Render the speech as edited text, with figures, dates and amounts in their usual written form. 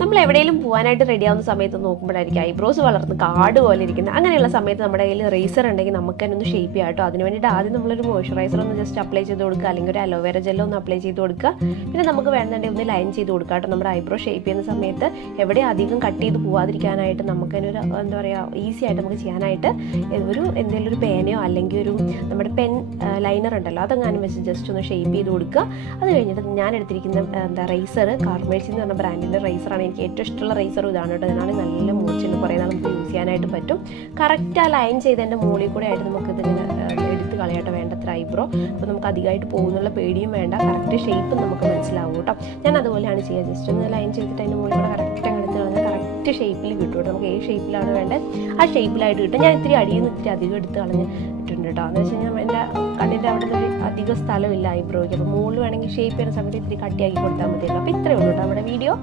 നമ്മൾ എവിടെയെങ്കിലും പോകാനായിട്ട് റെഡി ആവുന്ന സമയത്ത് നോക്കുമ്പോഴായിരിക്കും ഐബ്രോസ് വളർന്ന് കാട് പോലെ ഇരിക്കുന്നത്. അങ്ങനെയുള്ള സമയത്ത് നമ്മുടെ കയ്യിൽ റേസർ ഉണ്ടെങ്കിൽ നമുക്ക് തന്നെ ഒന്ന് ഷേപ്പ് ചെയ്യാം കേട്ടോ. അതിന് വേണ്ടിയിട്ട് ആദ്യം നമ്മളൊരു മോയ്സ്ചറൈസർ ഒന്ന് ജസ്റ്റ് അപ്ലൈ ചെയ്ത് കൊടുക്കുക, അല്ലെങ്കിൽ ഒരു അലോവേര ജെല്ലോ ഒന്ന് അപ്ലൈ ചെയ്ത് കൊടുക്കുക. പിന്നെ നമുക്ക് വേണമെന്നുണ്ടെങ്കിൽ ഒന്ന് ലൈൻ ചെയ്ത് കൊടുക്കുക കേട്ടോ. നമ്മുടെ ഐബ്രോ ഷേപ്പ് ചെയ്യുന്ന സമയത്ത് എവിടെ അധികം കട്ട് ചെയ്ത് പോവാതിരിക്കാനായിട്ട് നമുക്കതിനൊരു എന്താ പറയുക ഈസി ആയിട്ട് നമുക്ക് ചെയ്യാനായിട്ട് എന്തെങ്കിലും ഒരു പേനയോ അല്ലെങ്കിൽ ഒരു നമ്മുടെ പെൻ ലൈനർ ഉണ്ടല്ലോ അതെങ്ങാനും വെച്ച് ജസ്റ്റ് ഒന്ന് ഷേപ്പ് ചെയ്ത് കൊടുക്കുക. അത് കഴിഞ്ഞിട്ട് ഞാൻ എടുത്തിരിക്കുന്ന റേസർ കാർമേഴ്സി എന്ന് പറഞ്ഞ ബ്രാൻഡിൻ്റെ റേസറാണ്. എനിക്ക് ഏറ്റവും ഇഷ്ടമുള്ള റേസറും ഇതാണ് കേട്ടോ. ഇതിനാണ് നല്ല മൂർച്ചയുണ്ട്, കുറേ നാൾ നമുക്ക് യൂസ് ചെയ്യാനായിട്ട് പറ്റും. കറക്റ്റ് ആ ലൈൻ ചെയ്തതിൻ്റെ മുകളിൽ കൂടെ ആയിട്ട് നമുക്ക് ഇതിങ്ങനെ എടുത്ത് കളയാട്ടോ വേണ്ടത്ര ഐബ്രോ. അപ്പോൾ നമുക്ക് അധികമായിട്ട് പോകുന്നുള്ള പേടിയും വേണ്ട, കറക്റ്റ് ഷേപ്പ് നമുക്ക് മനസ്സിലാവും കേട്ടോ. ഞാൻ അതുപോലെയാണ് ചെയ്യുക. ജസ്റ്റ് ഒന്ന് ലൈൻ ചെയ്തിട്ട് അതിൻ്റെ മുകളിൽ കൂടെ കറക്റ്റ് അങ്ങ് എടുത്ത് കളഞ്ഞാൽ കറക്റ്റ് ഷേപ്പിൽ കിട്ടും കേട്ടോ. നമുക്ക് ഏത് ഷേപ്പിലാണ് വേണ്ടത് ആ ഷേപ്പിലായിട്ട് കിട്ടും. ഞാൻ ഇത്തിരി അടിയിൽ നിന്ന് ഇത്തിരി അധികം എടുത്ത് കളഞ്ഞ് ഇട്ടുണ്ട് കേട്ടോ. എന്ന് വെച്ച് കഴിഞ്ഞാൽ എൻ്റെ കണ്ണിൻ്റെ അവിടെ നിന്ന് അധികം സ്ഥലമില്ല ഐബ്രോയ്ക്ക്. അപ്പോൾ മുകളിൽ വേണമെങ്കിൽ ഷേപ്പ് ചെയ്യുന്ന സമയത്ത് ഇത്തിരി കട്ടിയാക്കി കൊടുത്താൽ മതിയല്ലോ. അപ്പോൾ ഇത്രയേ ഉള്ളൂ കേട്ടോ നമ്മുടെ വീഡിയോ.